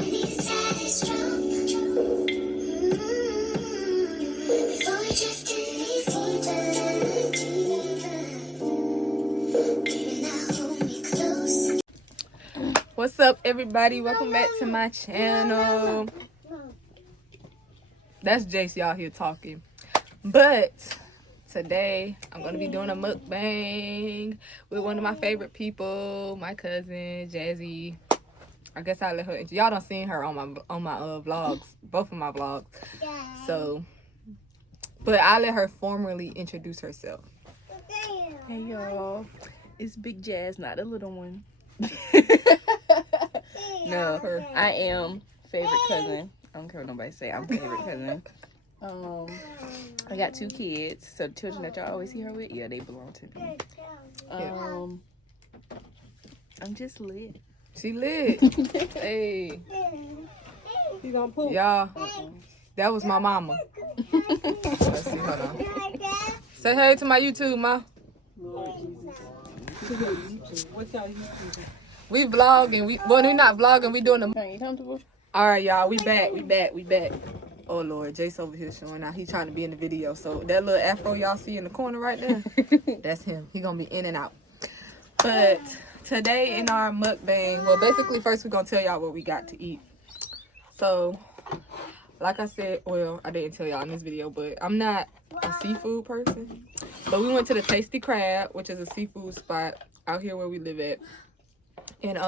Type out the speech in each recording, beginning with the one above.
What's up, everybody? Welcome back to my channel. That's Jazzy out here talking. But today I'm gonna be doing a mukbang with one of my favorite people, my cousin Jazzy. I guess I'll let her. Y'all done seen her on my vlogs, both of my vlogs. So, but I'll let her formally introduce herself. Hey y'all, it's Big Jazz, not a little one. No, I am favorite cousin. I don't care what nobody say. I'm favorite cousin. I got 2 kids, so the children that y'all always see her with, yeah, they belong to me. I'm just lit. She lit. Hey, You gonna poop? y'all. That was my mama. Let's see, hold on. Say hey to my YouTube, ma. What's y'all YouTube? We vlogging. We're not vlogging. We doing the. Are you comfortable? All right, y'all. We back. Oh Lord, Jace over here showing out. He trying to be in the video. So that little afro y'all see in the corner right there, that's him. He gonna be in and out. But today in our mukbang, well, basically first we're gonna tell y'all what we got to eat. So, like I said, well, I didn't tell y'all in this video, but I'm not a seafood person. But we went to the Tasty Crab, which is a seafood spot out here where we live at. And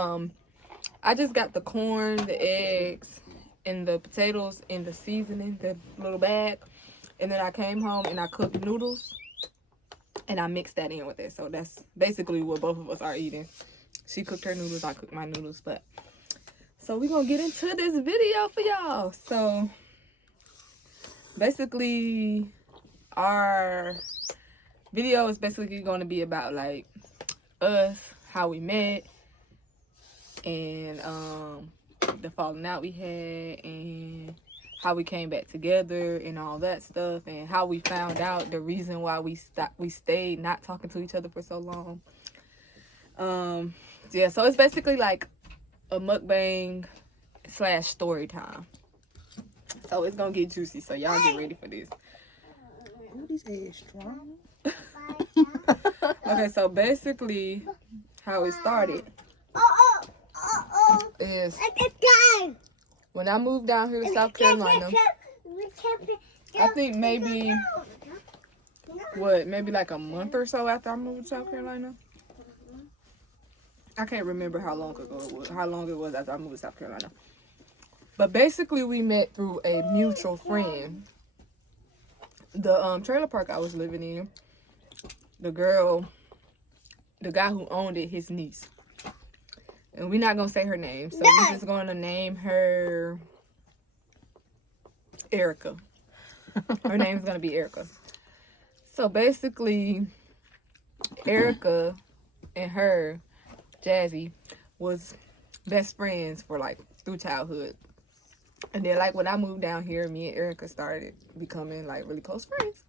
I just got the corn, the eggs, and the potatoes in the seasoning, the little bag. And then I came home and I cooked noodles. And I mixed that in with it. So that's basically what both of us are eating. She cooked her noodles, I cooked my noodles. But so we're going to get into this video for y'all. So basically our video is basically going to be about like us, how we met, and the falling out we had, and how we came back together and all that stuff, and how we found out the reason why we stayed not talking to each other for so long. Yeah, so it's basically like a mukbang / story time. So it's gonna get juicy, so y'all get ready for this. Ooh, this is strong. Okay, so basically how it started is when I moved down here to South Carolina. I think maybe like a month or so after I moved to South Carolina. I can't remember how long it was after I moved to South Carolina. But basically we met through a mutual friend. The trailer park I was living in, the guy who owned it, his niece. And we're not gonna say her name, so we're just gonna name her Erica. Her name's gonna be Erica. So basically, Erica and her, Jazzy, was best friends for like through childhood. And then like when I moved down here, me and Erica started becoming like really close friends.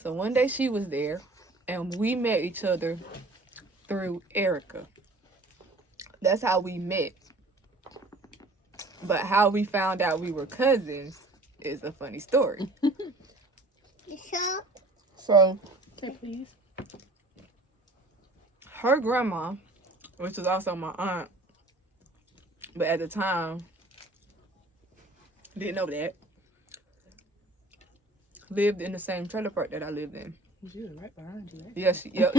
So one day she was there and we met each other through Erica. That's how we met. But how we found out we were cousins is a funny story. So, Okay, please. her grandma, which was also my aunt, but at the time, didn't know that, lived in the same trailer park that I lived in. She was right behind you, right? Yeah,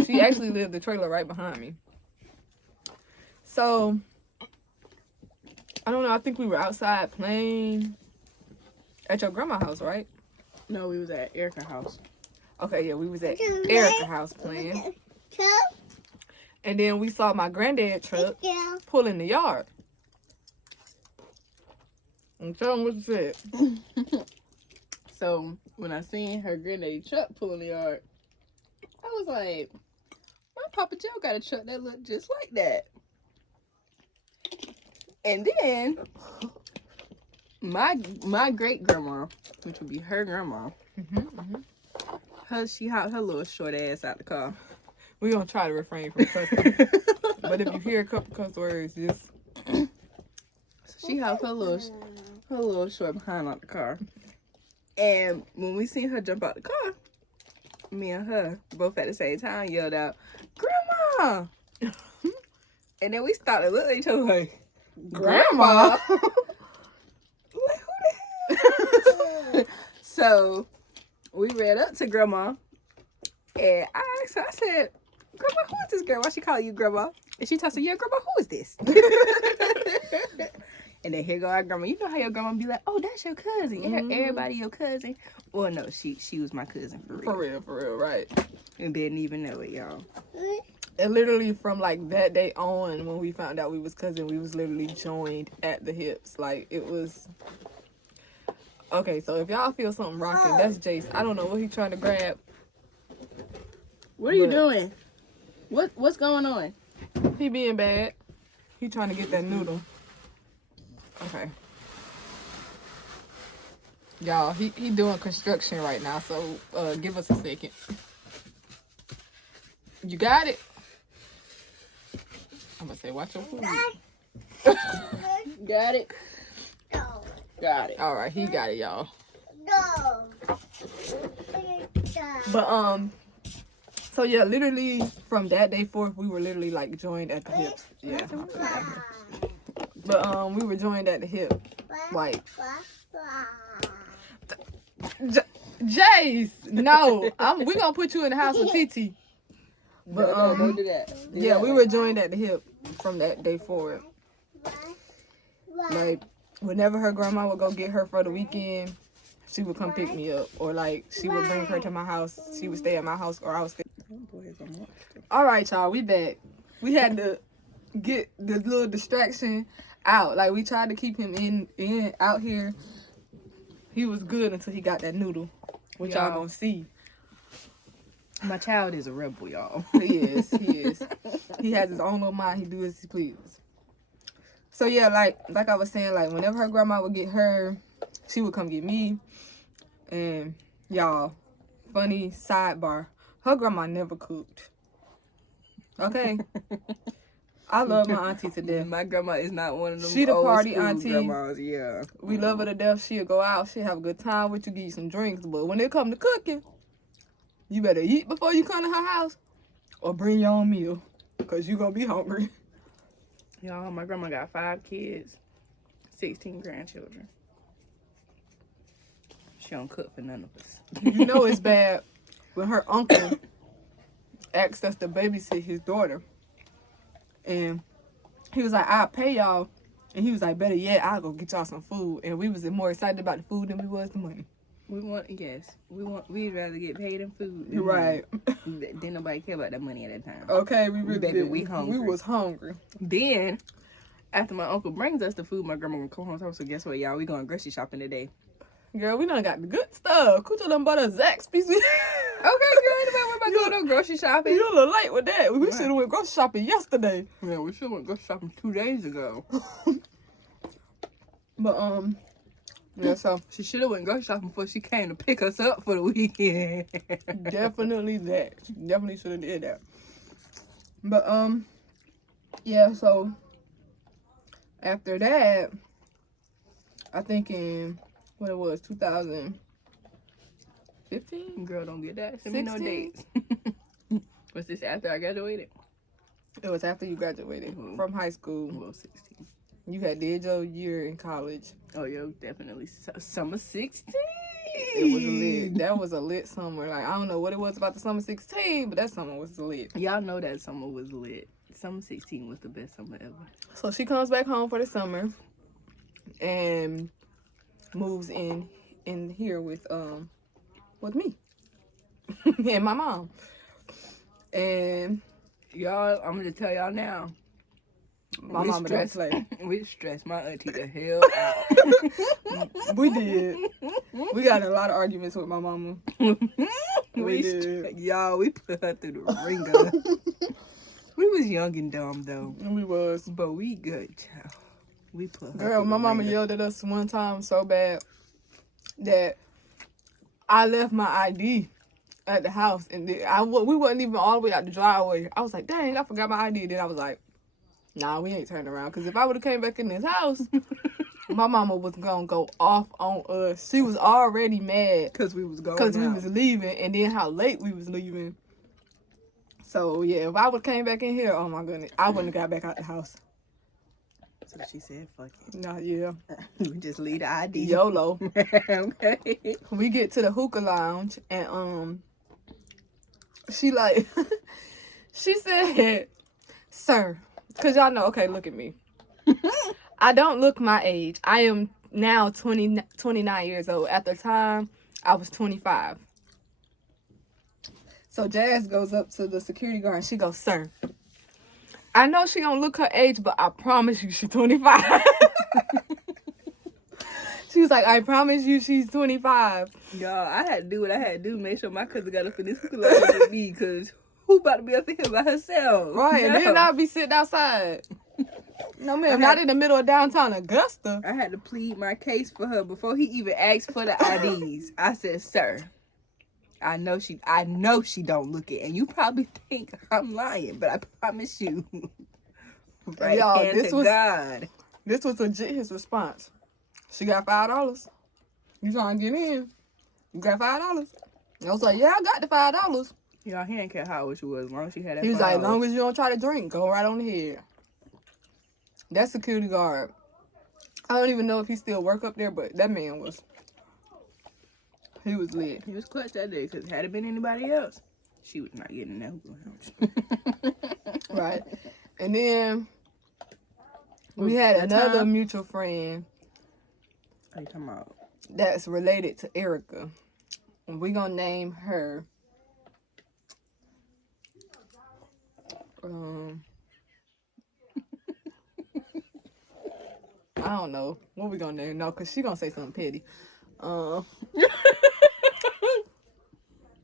she actually lived the trailer right behind me. So, I don't know, I think we were outside playing at your grandma's house, right? No, we was at Erica's house. Okay, yeah, we was at Erica's house playing. And then we saw my granddad's truck pull in the yard. And tell them what you said. So, when I seen her granddaddy truck pull in the yard, I was like, my Papa Joe got a truck that looked just like that. And then my great grandma, which would be her grandma, she hopped her little short ass out the car. We're gonna try to refrain from cussing. But if you hear a couple cuss words, just She have her little short behind on the car. And when we seen her jump out the car, me and her both at the same time yelled out, "Grandma!" And then we started to look at each other like, "Grandma?" Like, who the hell? So we ran up to Grandma and I asked her, I said, "Grandma, who is this girl? Why she calling you Grandma?" And she told us, "Yeah, Grandma, who is this?" And then here go our grandma. You know how your grandma be like, "Oh, that's your cousin. Everybody your cousin." Well, no, she was my cousin for real. For real, right. And didn't even know it, y'all. And literally from like that day on, when we found out we was cousin, we was literally joined at the hips. Like it was. Okay, so if y'all feel something rocking, that's Jace. I don't know what he trying to grab. What are you doing? What's going on? He being bad. He trying to get that noodle. Okay. Y'all, he doing construction right now, so give us a second. You got it? I'm gonna say, watch your food. Got it? Got it. All right, he got it, y'all. No. But so yeah, literally from that day forth, we were literally like joined at the hips. Yeah. But we were joined at the hip, like. Jace, no, we gonna put you in the house with TT. But don't do that. Yeah, we were joined at the hip from that day forward. Like whenever her grandma would go get her for the weekend, she would come pick me up, or like she would bring her to my house. She would stay at my house, or I would stay. All right, y'all, we back. We had to get this little distraction out. Like we tried to keep him in out here. He was good until he got that noodle, which y'all gonna see. My child is a rebel, y'all. He is. He has his own little mind. He do as he pleases. So yeah, like I was saying, like whenever her grandma would get her, she would come get me. And y'all, funny sidebar, her grandma never cooked. Okay. I love my auntie to death. My grandma is not one of them. She the old party school auntie. Grandmas, yeah. We love her to death. She'll go out. She'll have a good time with you, give you some drinks. But when it come to cooking, you better eat before you come to her house or bring your own meal because you going to be hungry. Y'all, my grandma got 5 kids, 16 grandchildren. She don't cook for none of us. You know it's bad when her uncle asked us to babysit his daughter. And he was like, "I'll pay y'all." And he was like, "Better yet, I'll go get y'all some food." And we was more excited about the food than we was the money. We'd rather get paid in food. Right. Didn't nobody care about that money at that time. Okay, we really Baby, did. we hungry. We was hungry. Then, after my uncle brings us the food, my grandma gonna come home. So guess what, y'all? We going grocery shopping today. Girl, we done got the good stuff. Kucha done bought a Zaxby's. Okay, girl, anybody worry about going no grocery shopping? You a little late with that. We should have went grocery shopping yesterday. Yeah, we should have went grocery shopping 2 days ago. But yeah, so She should have went grocery shopping before she came to pick us up for the weekend. definitely that. She definitely should have did that. But yeah, so after that, I think in what it was, 2015? Girl, don't get that. Send me no 16? dates. Was this after I graduated? It was after you graduated from high school. Well, 16. You had did your year in college. Oh, yeah, definitely. Summer 16. It was lit. That was a lit summer. Like, I don't know what it was about the summer 16, but that summer was lit. Y'all know that summer was lit. Summer 16 was the best summer ever. So she comes back home for the summer and moves in here with me and my mom. And Y'all, I'm gonna tell y'all now. my mama don't play. We stressed my auntie the hell out. We did. We got in a lot of arguments with my mama. We did. Y'all, we put her through the ringer. We was young and dumb though. We was. But we good, child. We put her Girl, through my the mama ringer. yelled at us one time so bad that I left my ID at the house, and we wasn't even all the way out the driveway. I was like, dang, I forgot my ID. Then I was like, Nah, we ain't turning around. Because if I would have came back in this house, my mama was going to go off on us. She was already mad. Because we was going Because we out. was leaving. And then how late we was leaving. So, yeah, if I would have came back in here, oh, my goodness, I wouldn't have got back out the house. So she said, fuck it. Nah, yeah. We just leave the ID. YOLO. Okay. We get to the hookah lounge. And, she like, she said, sir, because y'all know, okay, look at me. I don't look my age. I am now 29 years old. At the time, I was 25. So Jazz goes up to the security guard and she goes, sir, I know she don't look her age, but I promise you she's 25. She was like, I promise you she's 25. Y'all, I had to do what I had to do to make sure my cousin got up in this hookah lounge with me, because who about to be up in here by herself? Right, and then I'll be sitting outside. No, ma'am, not in the middle of downtown Augusta. I had to plead my case for her before he even asked for the IDs. I said, sir, I know she don't look it, and you probably think I'm lying, but I promise you, right Y'all, hand this to was- God. This was legit his response. She got $5. You trying to get in? You got $5? I was like, yeah, I got the $5. Y'all, he didn't care how old she was, as long as she had that. He was like, as $5. long as you don't try to drink, go right on ahead. That security guard, I don't even know if he still work up there, but that man was, he was lit. He was clutch that day, because had it been anybody else, she was not getting in that hookah lounge. Right. And then we had That another time? mutual friend What are you talking about? that's related to Erica. And we gonna name her I don't know what we gonna name. No, cause she gonna say something petty.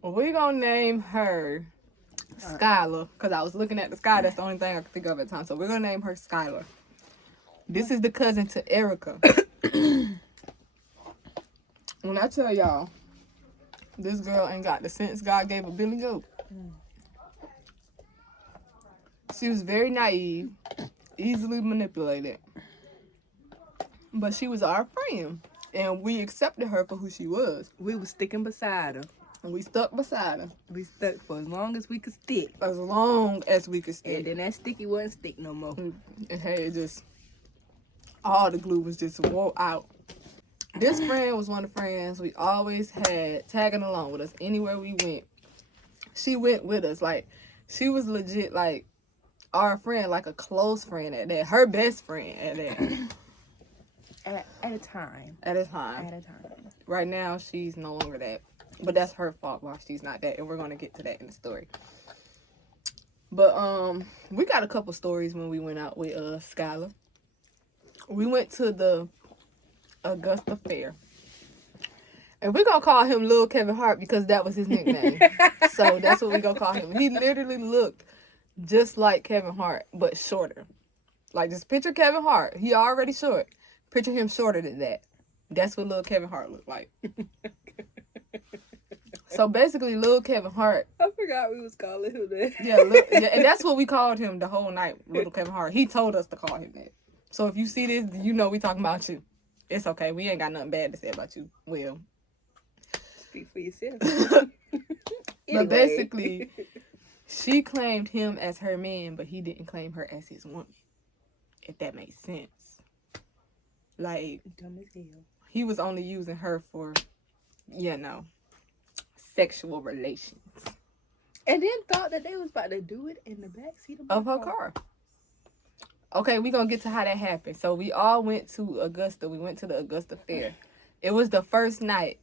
We gonna name her Skylar, cause I was looking at the sky. That's the only thing I could think of at the time. So we're gonna name her Skylar. This is the cousin to Erica. When I tell y'all, this girl ain't got the sense God gave a Billy Goat. She was very naive, easily manipulated. But she was our friend. And we accepted her for who she was. We was sticking beside her. And we stuck beside her. We stuck for as long as we could stick. As long as we could And stick. then that sticky wasn't stick no more. And hey, it just, all the glue was just wore out. This friend was one of the friends we always had tagging along with us anywhere we went. She went with us. Like, she was legit, like, our friend, like a close friend at that. Her best friend at that. At a time. At a time. At a time. Right now, she's no longer that. But that's her fault why she's not that. And we're going to get to that in the story. But, we got a couple stories when we went out with Skylar. We went to the Augusta Fair. And we're going to call him Lil Kevin Hart because that was his nickname. So that's what we're going to call him. He literally looked just like Kevin Hart, but shorter. Like, just picture Kevin Hart. He already short. Picture him shorter than that. That's what Lil Kevin Hart looked like. So basically, Lil Kevin Hart. I forgot we was calling him that. Yeah, and that's what we called him the whole night, Lil Kevin Hart. He told us to call him that. So if you see this, you know we talking about you. It's okay. We ain't got nothing bad to say about you. Well. Speak for yourself. But basically, she claimed him as her man, but he didn't claim her as his woman. If that makes sense. Like, Dumb as hell. he was only using her for, sexual relations. And then thought that they was about to do it in the backseat Of her car. Okay, we're going to get to how that happened. So we all went to Augusta. We went to the Augusta Fair. It was the first night.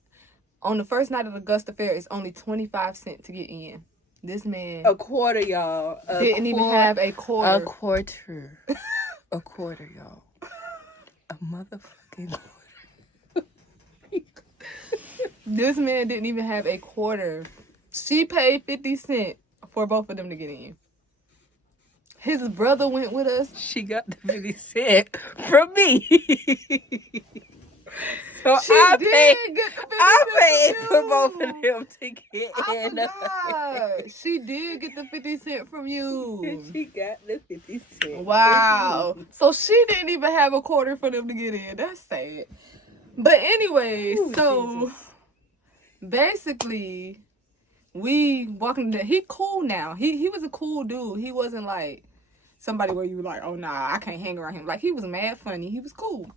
On the first night of the Augusta Fair, it's only 25 cents to get in. This man A quarter, y'all. didn't even have a quarter. A quarter. A quarter, y'all. A motherfucking quarter. This man didn't even have a quarter. She paid 50 cents for both of them to get in. His brother went with us. She got the 50 cent from me. So She I did paid. get the 50 I cent paid from for you. both of them to get I in. forgot. She did get the 50 cent from you. She got the 50 cents. Wow. So she didn't even have a quarter for them to get in. That's sad. But anyway, Ooh, so Jesus. basically we walking there. He cool now. He was a cool dude. He wasn't like somebody where you were like, oh nah, I can't hang around him. Like he was mad funny. He was cool.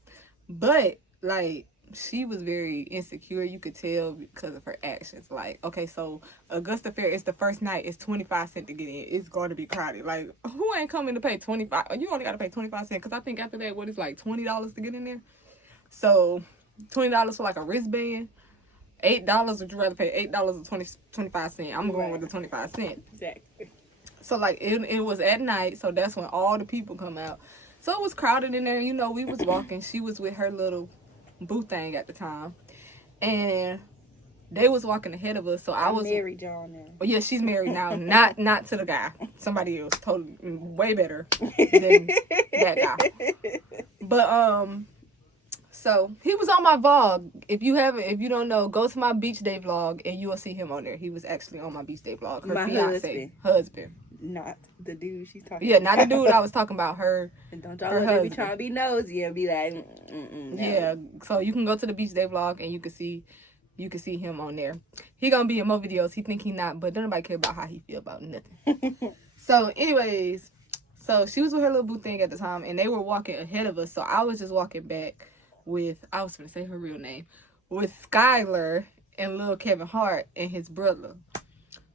But like she was very insecure. You could tell because of her actions. Like, okay, so Augusta Fair is the first night. It's 25 cents to get in. It's going to be crowded. Like, who ain't coming to pay 25? You only got to pay 25 cents because I think after that, what is like $20 to get in there? So $20 for like a wristband. $8, would you rather pay $8 or 25 cents? I'm going with the 25 cents. Exactly. So like it was at night, so that's when all the people come out. So it was crowded in there. You know, we was walking. She was with her little boo thing at the time, and they was walking ahead of us. So I was married John now. Oh yeah, she's married now. Not to the guy. Somebody else. Totally way better than that guy. But so he was on my vlog. If you don't know, go to my beach day vlog and you will see him on there. He was actually on my beach day vlog. Her My fiance, husband. Not the dude she's talking Yeah, about. not the dude I was talking about. Her. And don't y'all her let me be husband. trying to be nosy and be like, no. Yeah. So you can go to the beach day vlog and you can see him on there. He gonna be in more videos. He think he not, but don't nobody care about how he feel about nothing. So anyways, so she was with her little boo thing at the time, and they were walking ahead of us. So I was just walking back with, I was gonna say her real name, with Skylar and little Kevin Hart and his brother.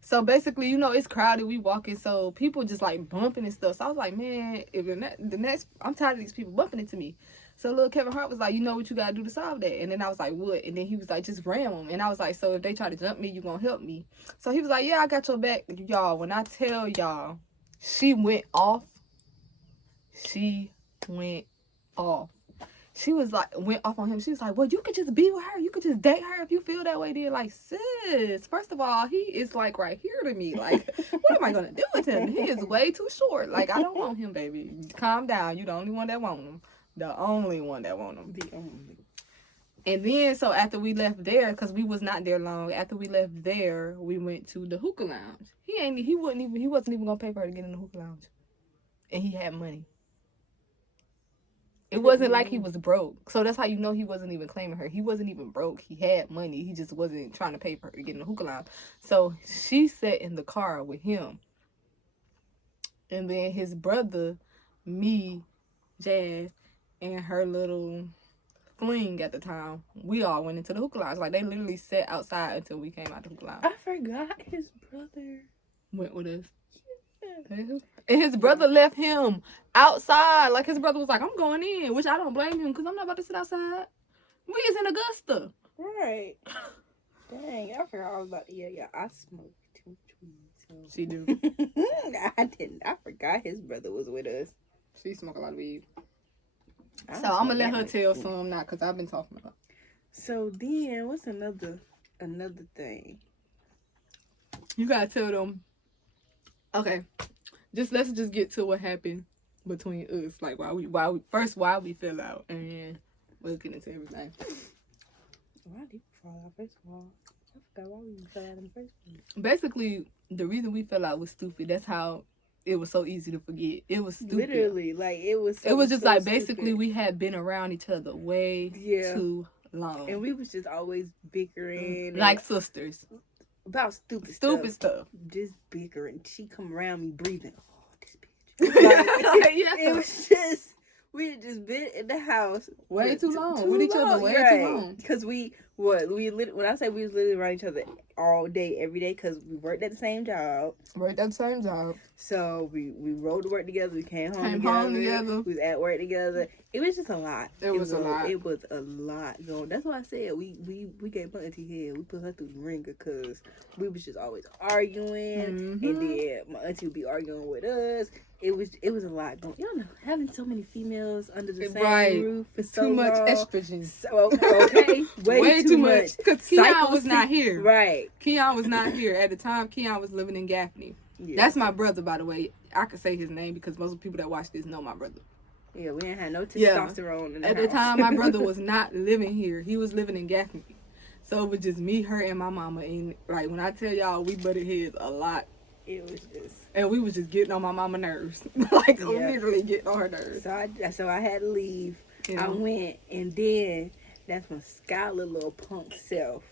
So basically, you know, it's crowded. We walking, so people just like bumping and stuff. So I was like, man, if the next, I'm tired of these people bumping into me. So little Kevin Hart was like, you know what you gotta do to solve that? And then I was like, what? And then he was like, just ram them. And I was like, so if they try to jump me, you gonna help me? So he was like, yeah, I got your back, y'all. When I tell y'all, she went off. She went off. She was like, went off on him. She was like, well, you could just be with her. You could just date her if you feel that way. Then, like, sis, first of all, he is like right here to me. Like, what am I gonna do with him? He is way too short. Like, I don't want him, baby. Calm down. You the only one that want him. The only one that want him. The only. And then, so after we left there, because we was not there long, after we left there, we went to the hookah lounge. He wasn't even gonna pay for her to get in the hookah lounge. And he had money. It wasn't like he was broke. So that's how you know he wasn't even claiming her. He wasn't even broke. He had money. He just wasn't trying to pay for her to get in the hookah lounge. So she sat in the car with him. And then his brother, me, Jazz, and her little fling at the time, we all went into the hookah lounge. Like, they literally sat outside until we came out the hookah lounge. I forgot his brother Went with us. And his brother left him outside. Like, his brother was like, I'm going in, which I don't blame him because I'm not about to sit outside. We is in Augusta. Right. Dang, I forgot I was about to, yeah, I smoked too much weed, so. She do. I didn't. I forgot his brother was with us. She smoke a lot of weed. I So don't I'm gonna smoke let that her much tell weed. some now because I've been talking about. So then, what's another thing? You gotta tell them. Okay, let's just get to what happened between us. Like why we why we fell out, and then we'll get into everything. Why did we fall out? First of all, I forgot why we fell out in the first place. Basically, the reason we fell out was stupid. That's how it was so easy to forget. It was stupid. Literally, like it was. It was just so like stupid. basically we had been around each other way too long, and we was just always bickering, like sisters about stupid stuff. Just bickering. She come around me breathing. Oh, this bitch. Like, Yeah. It was just we had just been in the house Way too long with each other. Way too long. Because when I say we was literally around each other all day, every day, because we worked at the same job. Worked at the same job. So we rode to work together. We came home together. We was at work together. It was just a lot. It was a lot. It was a lot going. That's why I said we gave my auntie head. We put her through the ringer because we was just always arguing, and then my auntie would be arguing with us. It was a lot going. Y'all know, having so many females under the same roof for so too much long. estrogen. So, okay, way too much. Because Keon was not here. Right. Keon was not here at the time. Keon was living in Gaffney. Yeah. That's my brother, by the way. I could say his name because most of the people that watch this know my brother. Yeah, we didn't have no Yeah. testosterone in the At house. the time, my brother was not living here. He was living in Gaffney. So it was just me, her, and my mama. And like when I tell y'all, we butted heads a lot. It was just. And we was just getting on my mama nerves. Like Yeah. literally getting on her nerves. So I had to leave. You I know? went, and then that's when Skylar, little punk self.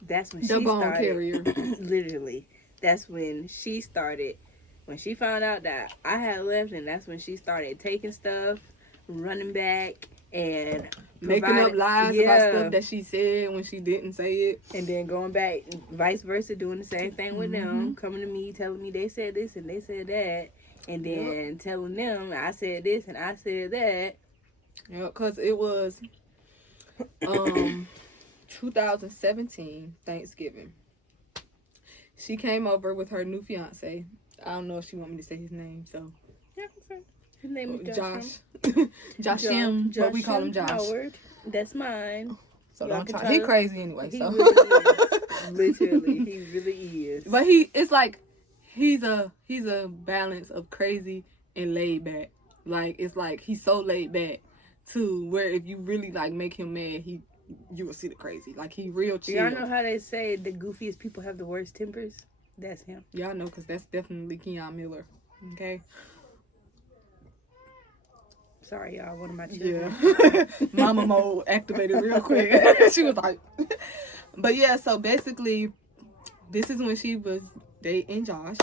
That's when The she bone started. carrier. Literally, that's when she started. When she found out that I had left, and that's when she started taking stuff, running back, and Making up lies yeah. about stuff that she said when she didn't say it. And then going back, vice versa, doing the same thing with them, Mhm. coming to me, telling me they said this and they said that, and then telling them I said this and I said that. Yeah, because it was 2017 Thanksgiving. She came over with her new fiance. I don't know if she want me to say his name, so Yeah, his name is Josh. Joshim, but we call him Josh. Howard. That's mine. So Y'all don't can try. tell He us. crazy anyway. He So really is. Literally, he really is. but it's like he's a balance of crazy and laid back. Like it's like he's so laid back to where if you really like make him mad, you will see the crazy. Like he real chill. Y'all know how they say the goofiest people have the worst tempers? That's him. Y'all know because that's definitely Keon Miller. Okay. Sorry, y'all. One of my children. Yeah. Mama mode activated real quick. She was like, but yeah, so basically, this is when she was dating Josh.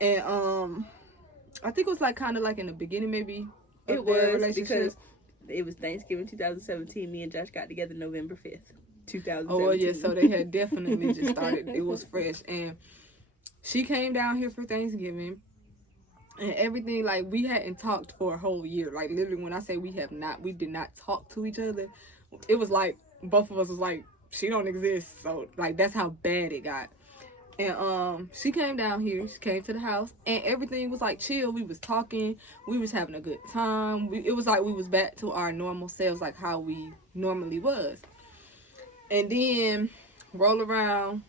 And I think it was like kind of like in the beginning, maybe. It of their was relationship. because it was Thanksgiving 2017. Me and Josh got together November 5th, 2017. Oh, well, yeah, so they had definitely just started. It was fresh. And she came down here for Thanksgiving. And everything, like, we hadn't talked for a whole year. Like, literally, when I say we did not talk to each other. It was like, both of us was like, she don't exist. So, like, that's how bad it got. And she came down here. She came to the house. And everything was, like, chill. We was talking. We was having a good time. It was like we was back to our normal selves, like how we normally was. And then, roll around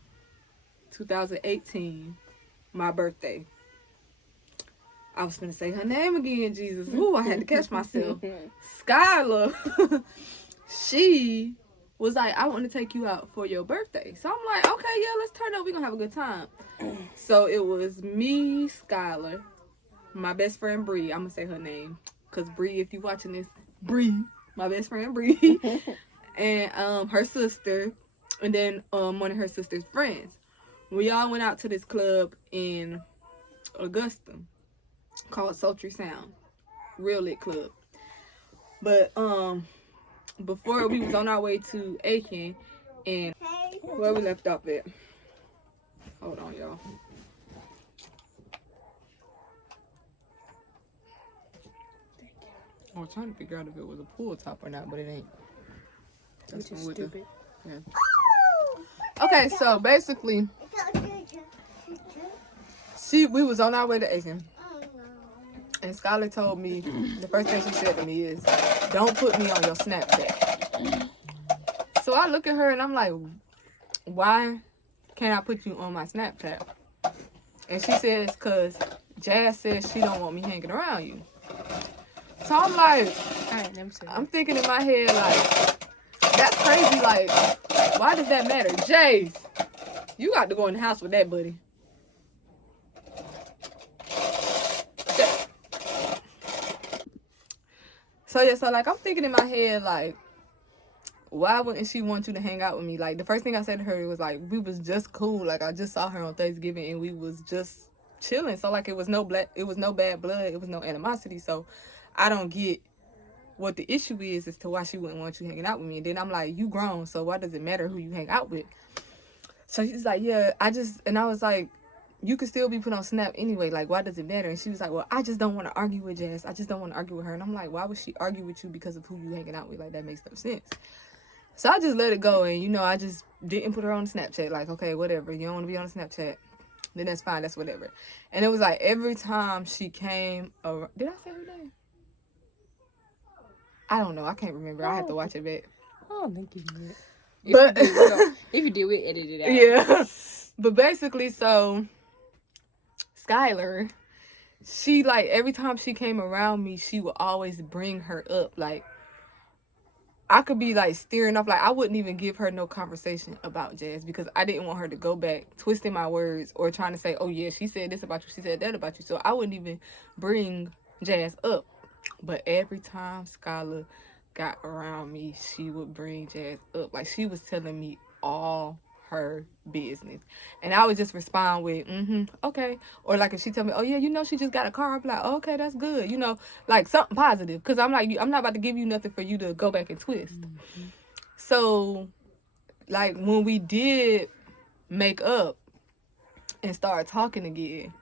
2018, my birthday. I was gonna say her name again, Jesus. Ooh, I had to catch myself. Skylar. She was like, I want to take you out for your birthday. So I'm like, okay, yeah, let's turn up. We're gonna have a good time. So it was me, Skylar, my best friend Bree. I'm gonna say her name. Cause Bree, if you watching this, Bree, my best friend Bree. And her sister, and then one of her sister's friends. We all went out to this club in Augusta called Sultry Sound, real lit club. But before we was on our way to Aiken, and where we left off at. Hold on, y'all. I was trying to figure out if it was a pool top or not, but it ain't. Which is stupid. Okay, so basically, we was on our way to Aiken. And Skylar told me, the first thing she said to me is, don't put me on your Snapchat. So I look at her and I'm like, why can't I put you on my Snapchat? And she says, because Jazz says she don't want me hanging around you. So I'm like, I'm thinking in my head, like, that's crazy. Like, why does that matter? Jace, you got to go in the house with that, buddy. So yeah, so like I'm thinking in my head, like, why wouldn't she want you to hang out with me? Like the first thing I said to her was like, we was just cool. Like I just saw her on Thanksgiving and we was just chilling. So like it was no bad blood, it was no animosity. So I don't get what the issue is as to why she wouldn't want you hanging out with me. And then I'm like, you grown, so why does it matter who you hang out with? So she's like, yeah, I was like, you could still be put on Snap anyway. Like, why does it matter? And she was like, well, I just don't want to argue with Jazz. I just don't want to argue with her. And I'm like, why would she argue with you because of who you hanging out with? Like, that makes no sense. So I just let it go. And, you know, I just didn't put her on Snapchat. Like, okay, whatever. You don't want to be on Snapchat. Then that's fine. That's whatever. And it was like every time she came around. Did I say her name? I don't know. I can't remember. I have to watch it back. I don't think you did. But If you did, we edit it out. Yeah. But basically, so Skylar, she, like, every time she came around me, she would always bring her up. Like, I could be, like, steering off. Like, I wouldn't even give her no conversation about Jazz because I didn't want her to go back twisting my words or trying to say, oh, yeah, she said this about you, she said that about you. So I wouldn't even bring Jazz up. But every time Skylar got around me, she would bring Jazz up. Like, she was telling me all her business. And I would just respond with, okay. Or, like, if she tell me, oh, yeah, you know, she just got a car, I'd be like, oh, okay, that's good. You know, like, something positive. Because I'm like, I'm not about to give you nothing for you to go back and twist. So, like, when we did make up and start talking again,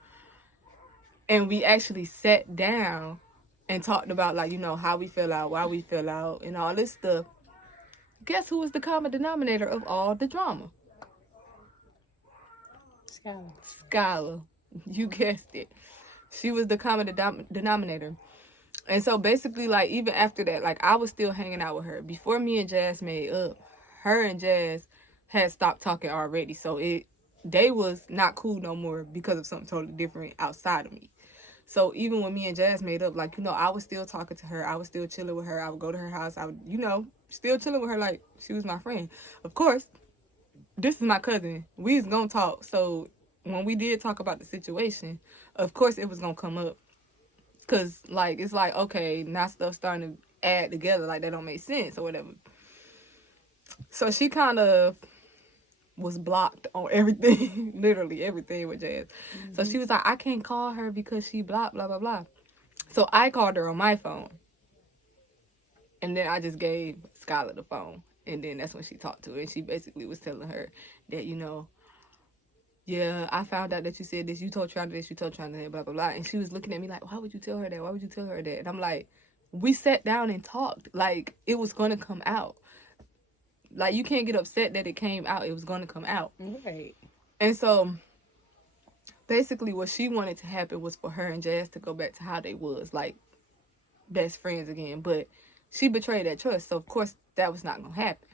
and we actually sat down and talked about, like, you know, how we fell out, why we fell out, and all this stuff, guess who was the common denominator of all the drama? Skylar. You guessed it. She was the common denominator. And so basically, like, even after that, like, I was still hanging out with her. Before me and Jazz made up, her and Jazz had stopped talking already. So they was not cool no more because of something totally different outside of me. So even when me and Jazz made up, like, you know, I was still talking to her. I was still chilling with her. I would go to her house. I would, you know, still chilling with her like she was my friend. Of course, this is my cousin. We was gonna talk. So when we did talk about the situation, of course it was gonna come up. Cause, like, it's like, okay, now stuff's starting to add together. Like, that don't make sense or whatever. So she kind of was blocked on everything. Literally everything with Jazz. So she was like, I can't call her because she blocked, blah, blah, blah. So I called her on my phone. And then I just gave Skylar the phone. And then that's when she talked to her. And she basically was telling her that, you know, yeah, I found out that you said this. You told Trina this. You told Trina that, blah, blah, blah. And she was looking at me like, why would you tell her that? Why would you tell her that? And I'm like, we sat down and talked. Like, it was going to come out. Like, you can't get upset that it came out. It was going to come out. Right. And so, basically, what she wanted to happen was for her and Jazz to go back to how they was. Like, best friends again. But she betrayed that trust. So, of course, that was not going to happen.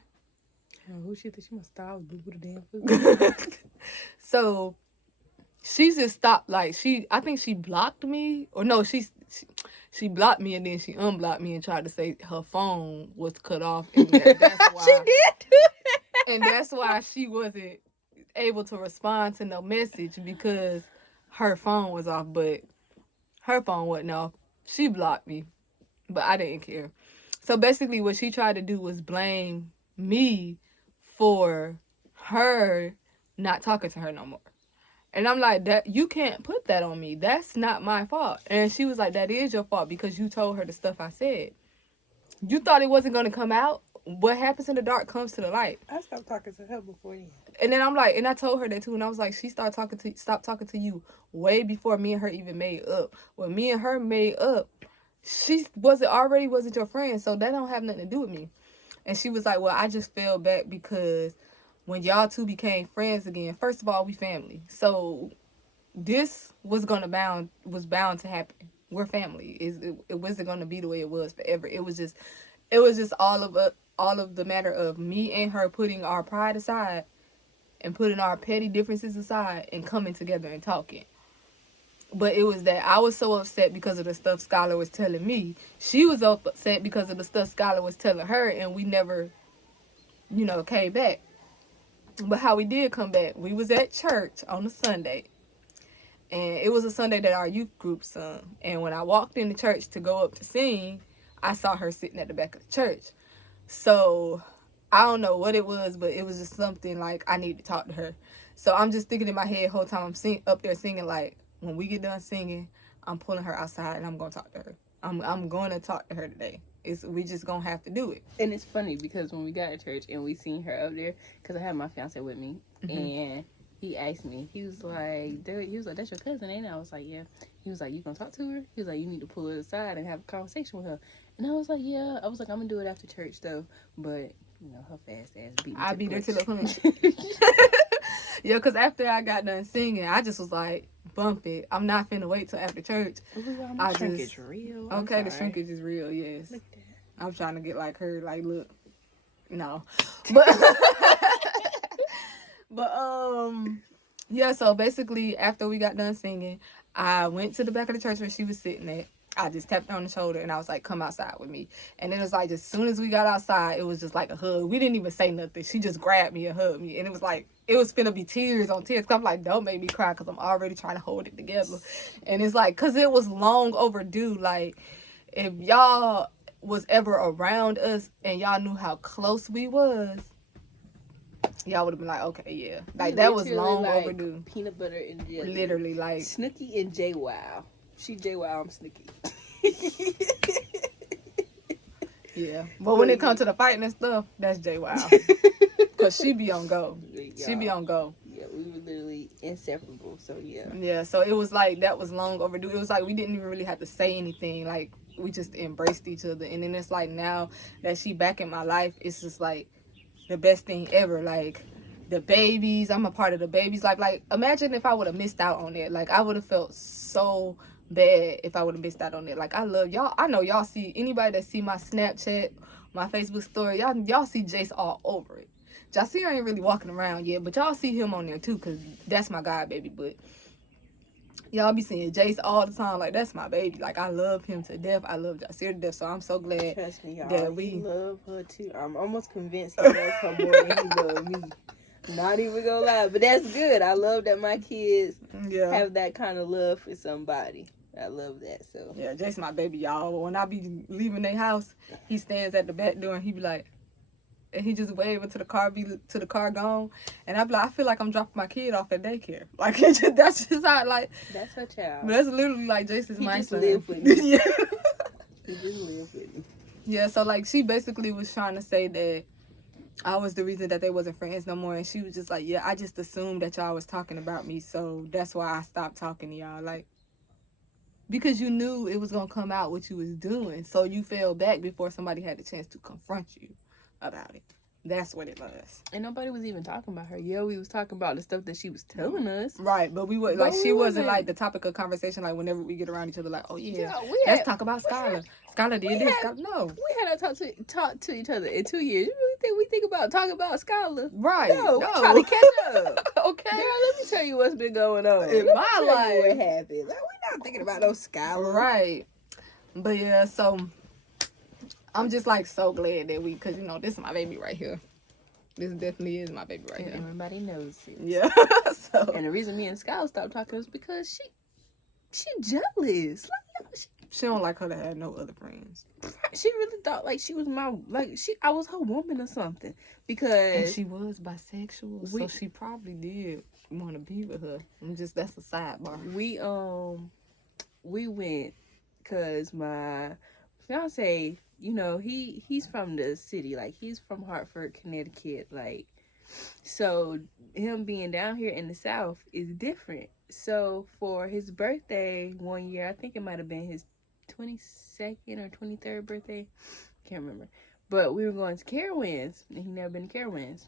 Who she think she must style boo the damn food? So she just stopped. Like, I think she blocked me, or no, she blocked me and then she unblocked me and tried to say her phone was cut off. And that's why she did. And that's why she wasn't able to respond to no message because her phone was off. But her phone wasn't off. She blocked me, but I didn't care. So basically, what she tried to do was blame me for her not talking to her no more. And I'm like, that you can't put that on me. That's not my fault. And she was like, that is your fault because you told her the stuff I said. You thought it wasn't going to come out. What happens in the dark comes to the light. I stopped talking to her before you. And then I'm like, and I told her that too. And I was like, she stopped talking to you way before me and her even made up. When me and her made up, she wasn't your friend. So that don't have nothing to do with me. And she was like, well, I just fell back because when y'all two became friends again, first of all, we family. So this was bound to happen. We're family. It wasn't going to be the way it was forever. It was just all of the matter of me and her putting our pride aside and putting our petty differences aside and coming together and talking. But it was that I was so upset because of the stuff Skylar was telling me. She was upset because of the stuff Skylar was telling her, and we never, came back. But how we did come back, we was at church on a Sunday. And it was a Sunday that our youth group sung. And when I walked in the church to go up to sing, I saw her sitting at the back of the church. So I don't know what it was, but it was just something like I need to talk to her. So I'm just thinking in my head the whole time I'm up there singing, like, when we get done singing, I'm pulling her outside and I'm going to talk to her. I'm going to talk to her today. We just going to have to do it. And it's funny because when we got to church and we seen her up there, because I had my fiance with me, and he asked me, he was like, that's your cousin, ain't it? I was like, yeah. He was like, you going to talk to her? He was like, you need to pull her aside and have a conversation with her. And I was like, yeah. I was like, I'm going to do it after church, though. But, her fast ass beat me. I beat her till it comes. Yeah, because after I got done singing, I just was like, bump it. I'm not finna wait till after church. The shrinkage real. Okay, the shrinkage is real, yes. Look at that. I'm trying to get like her, like, look. No. But, yeah, so basically, after we got done singing, I went to the back of the church where she was sitting at. I just tapped her on the shoulder and I was like, come outside with me. And it was like, as soon as we got outside, it was just like a hug. We didn't even say nothing. She just grabbed me and hugged me. And it was like, it was finna be tears on tears. 'Cause I'm like, don't make me cry because I'm already trying to hold it together. And it's like, because it was long overdue. Like, if y'all was ever around us and y'all knew how close we was, y'all would have been like, okay, yeah. Like, that was long overdue. Peanut butter and jelly. Literally, like. Snooki and JWoww. She JWoww, I'm Snooki. Yeah. But when it comes to the fighting and stuff, that's JWoww. Because she be on go. She be on go. Yeah, we were literally inseparable, so yeah. Yeah, so it was like, that was long overdue. It was like, we didn't even really have to say anything. Like, we just embraced each other. And then it's like, now that she back in my life, it's just like the best thing ever. Like, the babies, I'm a part of the babies. Like imagine if I would have missed out on it. Like, I would have felt so bad if I would have missed out on it. Like, I love y'all. I know y'all see, anybody that see my Snapchat, my Facebook story, y'all see Jace all over it. Jazzy ain't really walking around yet, but y'all see him on there too, because that's my god baby. But y'all be seeing Jace all the time. Like, that's my baby. Like, I love him to death. I love Jazzy to death. So I'm so glad. Trust me, y'all. That he love her too. I'm almost convinced he loves her more than he loves me. Not even gonna lie, but that's good. I love that my kids have that kind of love for somebody. I love that. So yeah, Jace my baby, y'all. But when I be leaving their house, he stands at the back door and he be like, and he just wave until the car gone, and I be like, I feel like I'm dropping my kid off at daycare. Like, that's just how, like, that's her child. But that's literally like Jason's my son. He just live with me. Yeah. He just live with me. Yeah, so like she basically was trying to say that I was the reason that they wasn't friends no more, and she was just like, yeah, I just assumed that y'all was talking about me, so that's why I stopped talking to y'all. Like, because you knew it was gonna come out what you was doing, so you fell back before somebody had the chance to confront you about it. That's what it was. And nobody was even talking about her. Yeah, we was talking about the stuff that she was telling us. Right, but we were like, she wasn't like the topic of conversation. Like, whenever we get around each other, like, oh yeah, let's talk about Skylar. Skylar did this. No, we had to talk to each other in 2 years. You really think we think about talking about Skylar? Right? No, we're trying to catch up. Okay, girl, let me tell you what's been going on in my life. What happened? Like, we're not thinking about no Skylar. Right. But yeah, so I'm just like so glad that because you know this is my baby right here. This definitely is my baby right here. Everybody knows it. Yeah. So. And the reason me and Skylar stopped talking is because she jealous. Like, she don't like her to have no other friends. She really thought like she was I was her woman or something. Because and she was bisexual, so she probably did want to be with her. That's a sidebar. We went because my fiance, you know, he's from the city, like he's from Hartford, Connecticut, like, so him being down here in the South is different. So for his birthday one year, I think it might have been his 22nd or 23rd birthday, can't remember, but we were going to Carowinds, and he never been to Carowinds,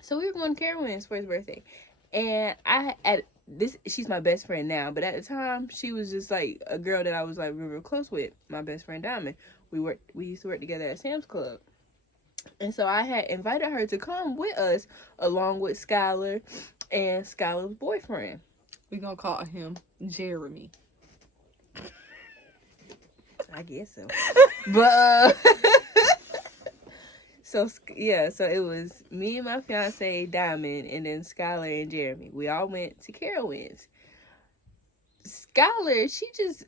so we were going to Carowinds for his birthday. And she's my best friend now, but at the time she was just like a girl that I was like real close with, my best friend Diamond. We used to work together at Sam's Club. And so I had invited her to come with us along with Skylar and Skylar's boyfriend. We gonna call him Jeremy. I guess so. But so it was me and my fiance Diamond, and then Skylar and Jeremy. We all went to Carowinds. Skylar, she just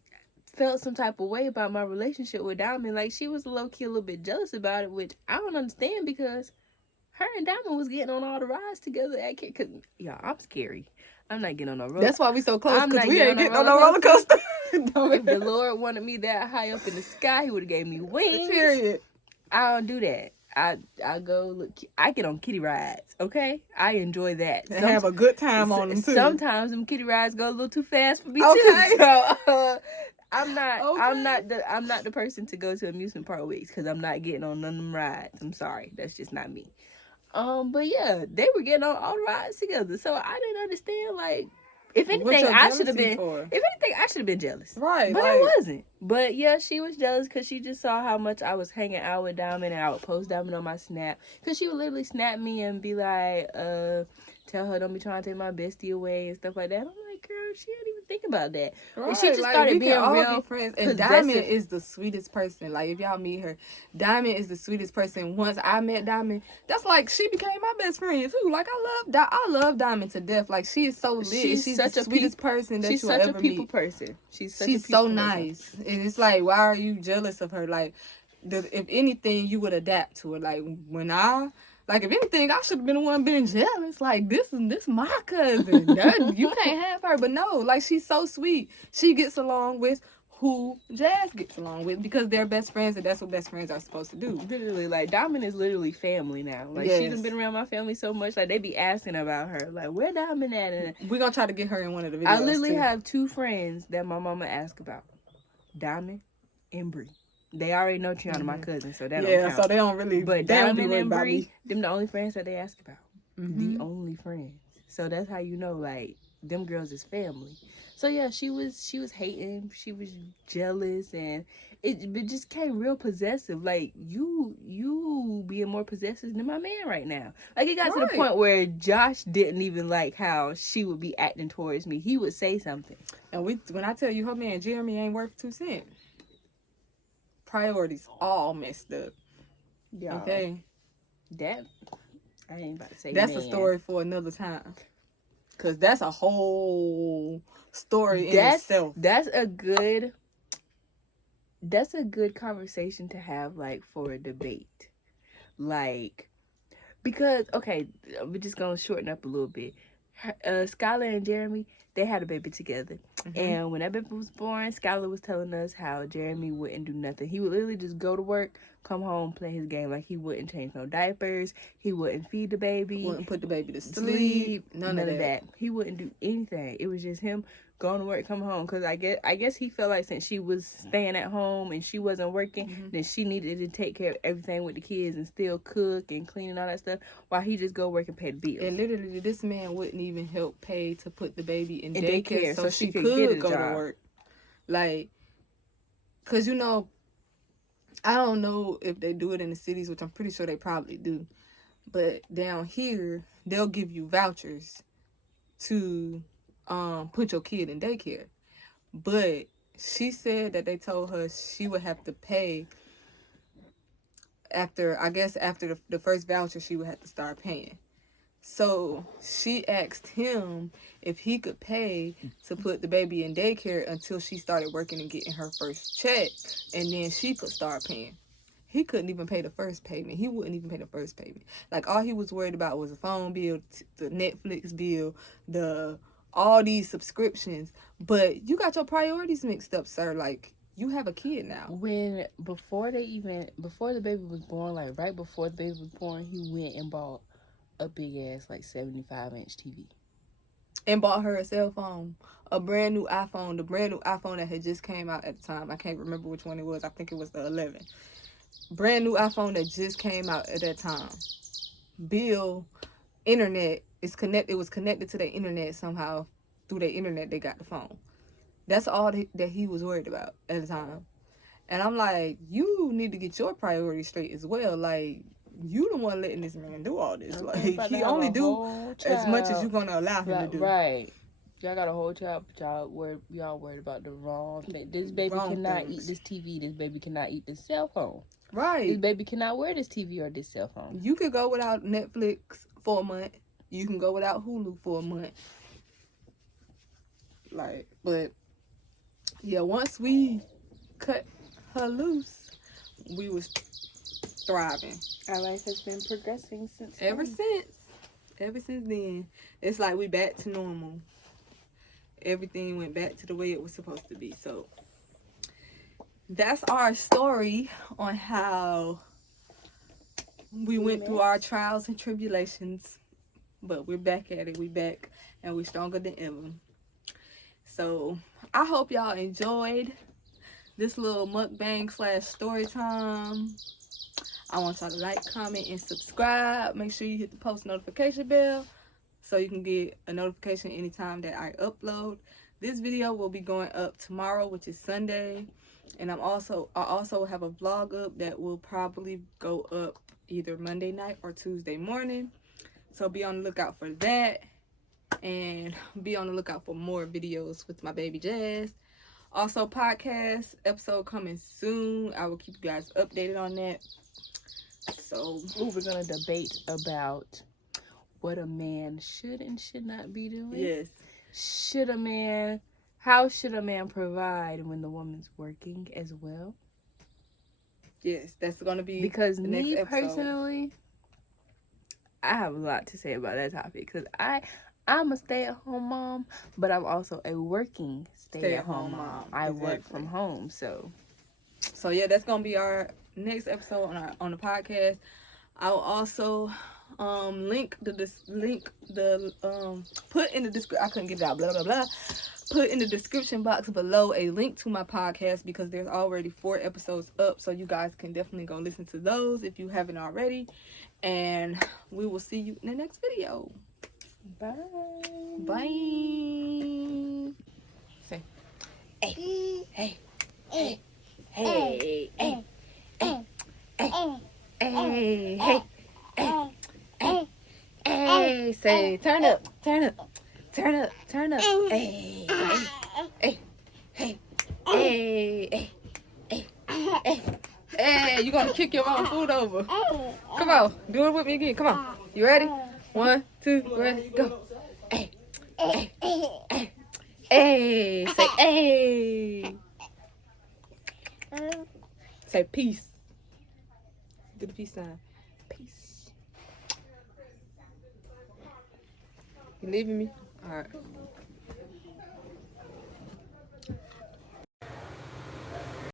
felt some type of way about my relationship with Diamond. Like, she was low-key a little bit jealous about it, which I don't understand, because her and Diamond was getting on all the rides together at Cause y'all, I'm scary. I'm not getting on no roller. That's why we so close, because we ain't getting on no roller coaster. If the Lord wanted me that high up in the sky, he would have gave me wings. Period. I don't do that. I go look. I get on kitty rides. Okay, I enjoy that. And have a good time on them too. Sometimes them kitty rides go a little too fast for me too. So I'm not the person to go to amusement park weeks, because I'm not getting on none of them rides. I'm sorry, that's just not me. But yeah, they were getting on all the rides together, so I didn't understand. Like, if anything, I should have been jealous. Right. But I wasn't. But yeah, she was jealous because she just saw how much I was hanging out with Diamond, and I would post Diamond on my Snap. Because she would literally snap me and be like, tell her don't be trying to take my bestie away and stuff like that. I'm like, girl, she ain't even even think about that. Right. When she just like, started we being can all real be friends. And possessive. Diamond is the sweetest person. Like, if y'all meet her, Diamond is the sweetest person. Once I met Diamond, that's like she became my best friend too. Like, I love Diamond to death. Like, she is so lit. She's such the sweetest person that she's you'll such ever a people meet. person. She's so nice, and it's like, why are you jealous of her? Like, if anything, you would adapt to her. Like, if anything, I should have been the one being jealous. Like, this my cousin. You can't have her. But no, like, she's so sweet. She gets along with who Jazz gets along with because they're best friends, and that's what best friends are supposed to do. Literally, like, Diamond is literally family now. Like, Yes. she done been around my family so much, like, they be asking about her. Like, where Diamond at? And We're going to try to get her in one of the videos, I literally too. have 2 friends that my mama asked about. Diamond and Bree. They already know Tiana, my cousin, so that don't count. So they don't really. But Diamond and Bree, them the only friends that they ask about. Mm-hmm. The only friends. So that's how you know, like, them girls is family. So yeah, she was hating, she was jealous, and it just came real possessive. Like, you being more possessive than my man right now. Like, it got to the point where Josh didn't even like how she would be acting towards me. He would say something. And when I tell you her man Jeremy ain't worth 2 cents. Priorities all messed up. Y'all, okay. That I ain't about to say. That's a story for another time. Cause that's a whole story in itself. That's a good conversation to have, like, for a debate. Like, because, okay, we're just gonna shorten up a little bit. Skylar and Jeremy, they had a baby together. Mm-hmm. And when that baby was born, Skylar was telling us how Jeremy wouldn't do nothing. He would literally just go to work, come home, play his game. Like, he wouldn't change no diapers. He wouldn't feed the baby. Wouldn't put the baby to sleep. None of that. He wouldn't do anything. It was just him going to work, come home. Because I guess he felt like since she was staying at home and she wasn't working, mm-hmm. then she needed to take care of everything with the kids and still cook and clean and all that stuff while he just go work and pay the bills. And literally, this man wouldn't even help pay to put the baby in daycare so she could go to work. Like, because, you know, I don't know if they do it in the cities, which I'm pretty sure they probably do. But down here, they'll give you vouchers to put your kid in daycare. But she said that they told her she would have to pay after the first voucher, she would have to start paying. So she asked him if he could pay to put the baby in daycare until she started working and getting her first check, and then she could start paying. He couldn't even pay the first payment. He wouldn't even pay the first payment. Like, all he was worried about was the phone bill, the Netflix bill, all these subscriptions. But you got your priorities mixed up, sir. Like, you have a kid now. Before the baby was born, like right before the baby was born, he went and bought a big ass, like, 75-inch TV. And bought her a cell phone, a brand new iPhone, the brand new iPhone that had just came out at the time. I can't remember which one it was. I think it was the 11. Brand new iPhone that just came out at that time. Bill, internet, it was connected to their internet somehow. Through their internet, they got the phone. That's all that he was worried about at the time. And I'm like, you need to get your priorities straight as well. Like, you the one letting this man do all this. Like, he only do as much as you're gonna allow him to do. Right. Y'all got a whole child, but y'all worried about the wrong thing. This baby cannot eat this TV. This baby cannot eat this cell phone. Right. This baby cannot wear this TV or this cell phone. You could go without Netflix for a month. You can go without Hulu for a month. Like, but yeah, once we cut her loose, we was thriving. Our life has been progressing since Ever since then, it's like we back to normal. Everything went back to the way it was supposed to be. So that's our story on how we went through our trials and tribulations. But we're back at it. We back and we're stronger than ever. So I hope y'all enjoyed this little mukbang / story time. I want y'all to like, comment, and subscribe. Make sure you hit the post notification bell so you can get a notification anytime that I upload. This video will be going up tomorrow, which is Sunday. And I also have a vlog up that will probably go up either Monday night or Tuesday morning. So be on the lookout for that. and be on the lookout for more videos with my baby Jazz. Also, podcast episode coming soon. I will keep you guys updated on that. So, we're gonna debate about what a man should and should not be doing. yes. How should a man provide when the woman's working as well? Yes, that's gonna be Because the me next episode. personally, I have a lot to say about that topic. Because I'm a stay-at-home mom, but I'm also a working stay-at-home mom. I work from home, so yeah, that's gonna be our next episode on the podcast. I'll also link the put in the description. I couldn't get it out. Blah blah blah. Put in the description box below a link to my podcast because there's already 4 episodes up, so you guys can definitely go listen to those if you haven't already. And we will see you in the next video. bye. Bye. Say, Hey. hey, Hey. hey, hey, Hey. hey, hey, hey, hey. Say, turn up, turn up, turn up, turn up. Hey, hey, hey, hey, hey, hey. Hey, you gonna kick your mama food over? Come on, do it with me again. Come on. You ready? 1, 2, ready, go. Hey, hey, hey, hey. Say, hey. Say peace. Do the peace sign. Peace. You leaving me? All right.